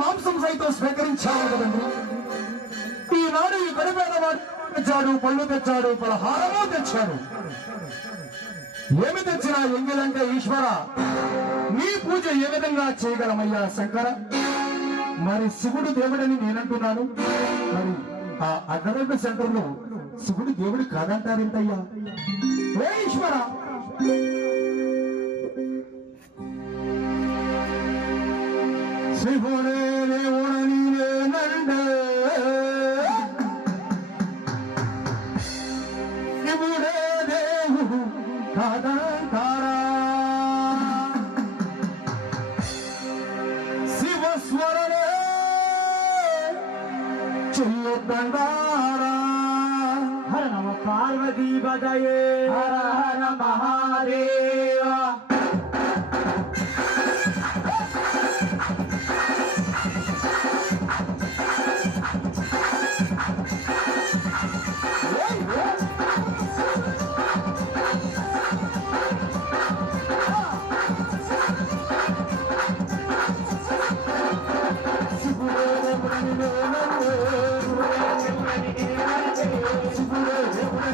మాంసం సైతం స్వీకరించావు కదండి. ఈనాడు ఈ గడిపేదవాడు తెచ్చాడు? పళ్ళు తెచ్చాడు పలహారము తెచ్చాడు. ఏమి తెచ్చినా ఎంగిలంక ఈశ్వర. నీ పూజ ఏ విధంగా చేయగలమయ్యా శంకర? మరి శివుడు దేవుడని నేనంటున్నాను. మరి ఆ అడ్డరెడ్డి సెంటర్లో శివుడు దేవుడు కాదంటారేంటయ్యా? ఏ ఈశ్వర? శివుడే Dandara Har Namo Parvati Badaye Mahadeva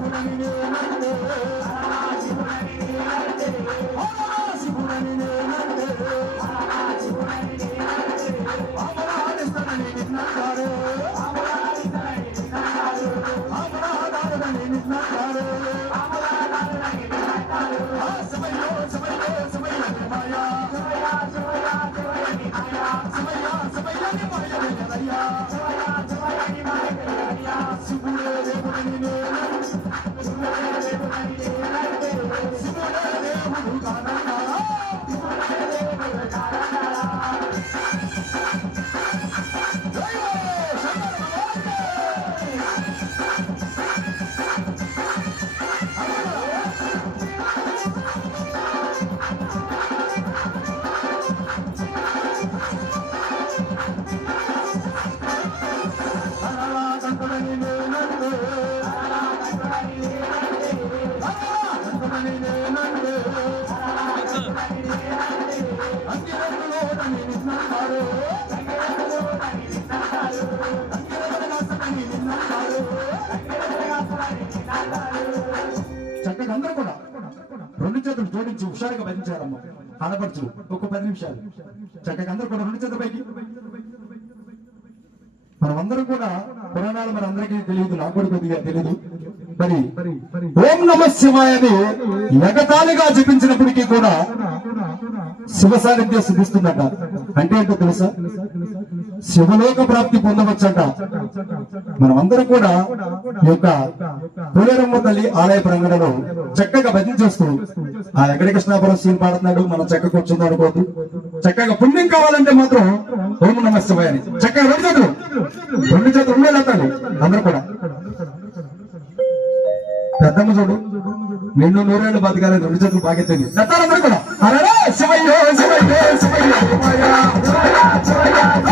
なんだ?すみません。చక్కగా అందరూ కూడా రెండు చేతులు జోడించి హుషారుగా భరించారమ్మ ఆడపడుచు ఒక పది నిమిషాలు. చక్కగా అందరూ కూడా రెండు చేతుల పైకి. మనమందరం కూడా పురాణాలు మన అందరికీ తెలియదు నాకు కూడా కొద్దిగా తెలియదు మరి ఓం నమ శివాయని ఎగతాళిగా జపించినప్పటికీ కూడా శివ సాన్నిధ్యం సిద్ధిస్తుందట. అంటే ఏంటో తెలుసా? శివలోక ప్రాప్తి పొందవచ్చట. మనమందరం కూడా ఈ యొక్క పోలేరమ్మ తల్లి ఆలయ ప్రాంగణంలో చక్కగా భజన చేస్తూ ఆ ఎక్కడ కృష్ణాపురం సీన్ పాడుతున్నాడు మనం చక్కగా కూర్చుందాం అనుకోవద్దు. చక్కగా పుణ్యం కావాలంటే మాత్రం ఓం నమ శివాయ అని. చక్కగా రెండు చేతులు. రెండు చేతులు ఉండే లేతాను అందరూ కూడా. పెద్దమ్మ చూడు. నిన్ను నూరేళ్ళు బతకాలని రెండు చేతులు బాగెత్తింది అందరూ కూడా. Arara, Sivaya, Sivaya, Sivaya, Sivaya, Sivaya, Sivaya,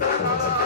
Oh,